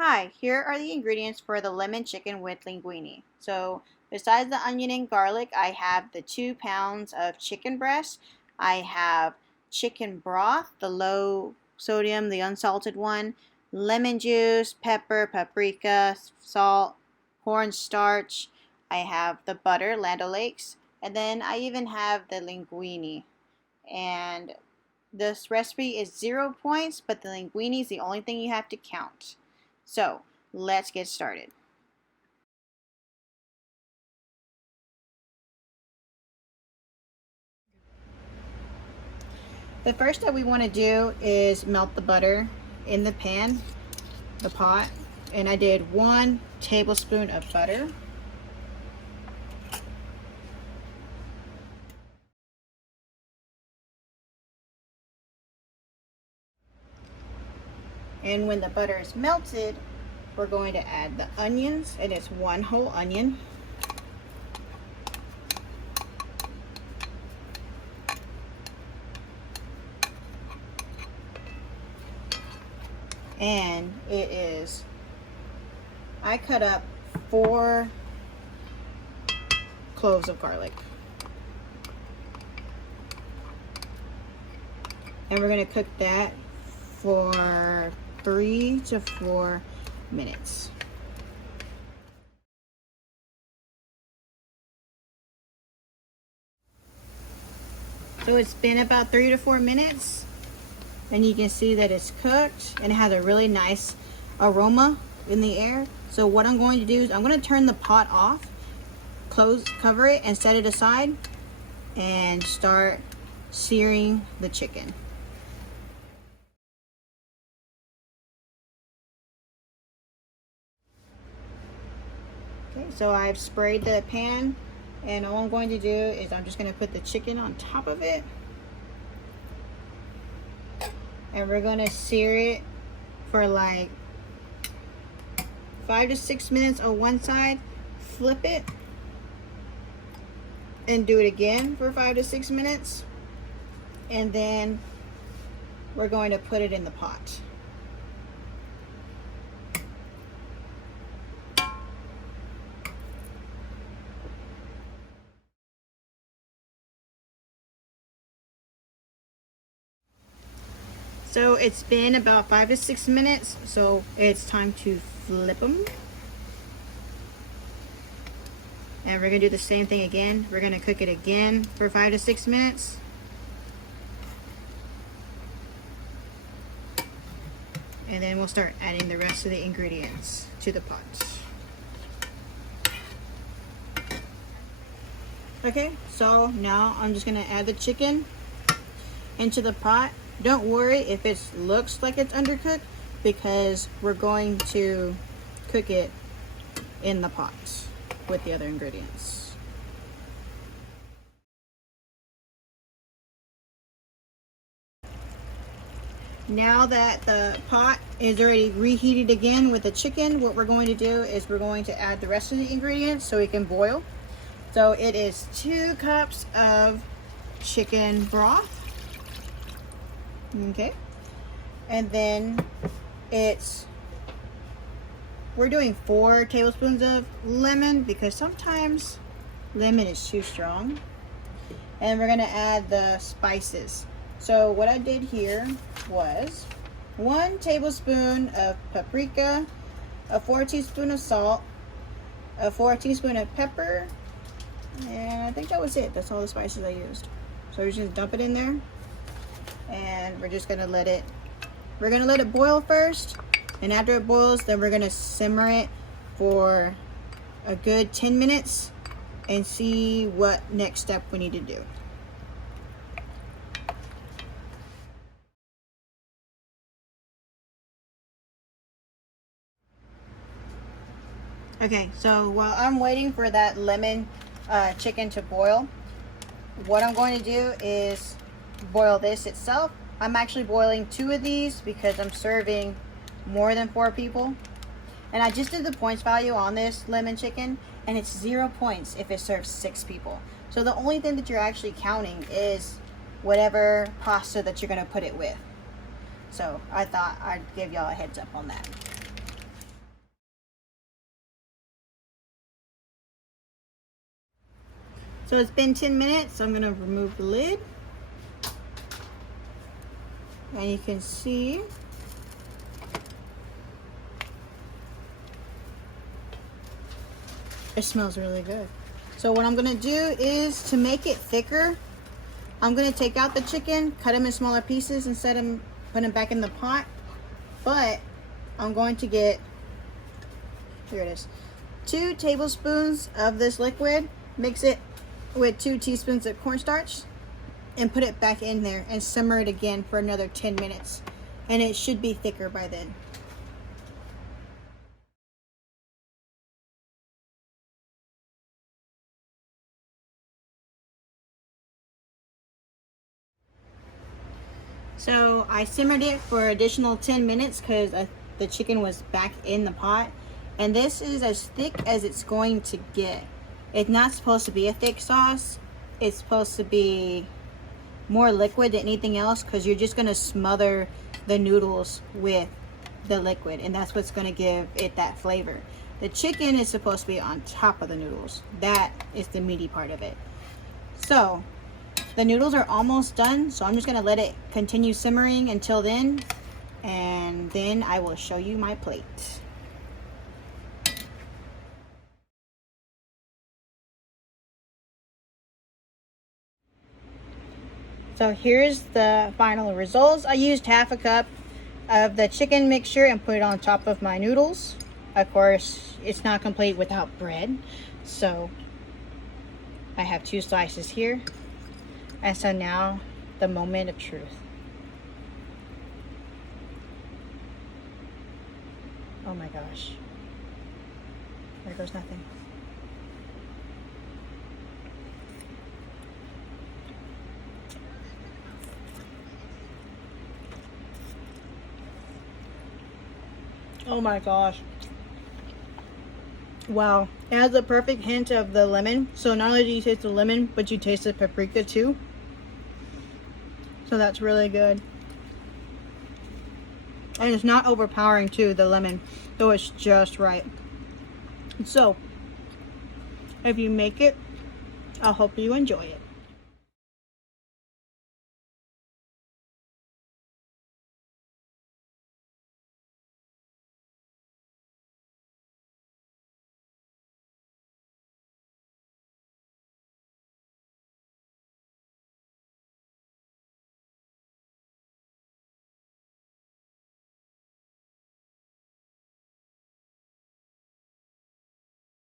Hi, here are the ingredients for the lemon chicken with linguine. So, besides the onion and garlic, I have the 2 pounds of chicken breast. I have chicken broth, the low sodium, the unsalted one, lemon juice, pepper, paprika, salt, cornstarch. I have the butter, Land O'Lakes, and then I even have the linguine. And this recipe is 0 points, but the linguine is the only thing you have to count. So let's get started. The first step we want to do is melt the butter in the pan, the pot, and I did 1 tablespoon of butter. And when the butter is melted, we're going to add the onions, and it's 1 whole onion. And I cut up 4 cloves of garlic. And we're going to cook that for 3 to 4 minutes. So it's been about 3 to 4 minutes, and you can see that it's cooked and it has a really nice aroma in the air. So what I'm going to do is I'm going to turn the pot off, cover it, and set it aside, and start searing the chicken. Okay, so I've sprayed the pan, and all I'm going to do is I'm just going to put the chicken on top of it, and we're going to sear it for like 5 to 6 minutes on one side, flip it, and do it again for 5 to 6 minutes, and then we're going to put it in the pot. So it's been about 5 to 6 minutes, so it's time to flip them. And we're going to do the same thing again. We're going to cook it again for 5 to 6 minutes. And then we'll start adding the rest of the ingredients to the pot. Okay, so now I'm just going to add the chicken into the pot. Don't worry if it looks like it's undercooked, because we're going to cook it in the pot with the other ingredients. Now that the pot is already reheated again with the chicken, what we're going to do is we're going to add the rest of the ingredients so it can boil. So it is 2 cups of chicken broth. Okay, and then we're doing 4 tablespoons of lemon, because sometimes lemon is too strong. And we're going to add the spices. So what I did here was 1 tablespoon of paprika, a 4 teaspoons of salt, a 4 teaspoons of pepper, and I think that was it. That's all the spices I used. So we're just going to dump it in there. And we're just gonna let it boil first, and after it boils, then we're gonna simmer it for a good 10 minutes and see what next step we need to do. Okay, so while I'm waiting for that lemon chicken to boil, what I'm going to do is boil this itself. I'm actually boiling 2 of these because I'm serving more than 4 people. And I just did the points value on this lemon chicken, and it's 0 points if it serves 6 people. So the only thing that you're actually counting is whatever pasta that you're going to put it with. So I thought I'd give y'all a heads up on that. So it's been 10 minutes, so I'm gonna remove the lid. And you can see it smells really good. So what I'm gonna do is, to make it thicker, I'm gonna take out the chicken, cut them in smaller pieces and put them back in the pot. But I'm going to get, here it is, 2 tablespoons of this liquid, mix it with 2 teaspoons of cornstarch, and put it back in there and simmer it again for another 10 minutes. And it should be thicker by then. So I simmered it for additional 10 minutes because the chicken was back in the pot. And this is as thick as it's going to get. It's not supposed to be a thick sauce. It's supposed to be more liquid than anything else, because you're just going to smother the noodles with the liquid, and that's what's going to give it that flavor. The chicken is supposed to be on top of the noodles. That is the meaty part of it. So the noodles are almost done, so I'm just going to let it continue simmering until then, and then I will show you my plate. So here's the final results. I used half a cup of the chicken mixture and put it on top of my noodles. Of course, it's not complete without bread. So I have 2 slices here. And so now the moment of truth. Oh my gosh. There goes nothing. Oh my gosh. Wow. It has a perfect hint of the lemon. So not only do you taste the lemon, but you taste the paprika too. So that's really good. And it's not overpowering too, the lemon. So it's just right. So, if you make it, I hope you enjoy it.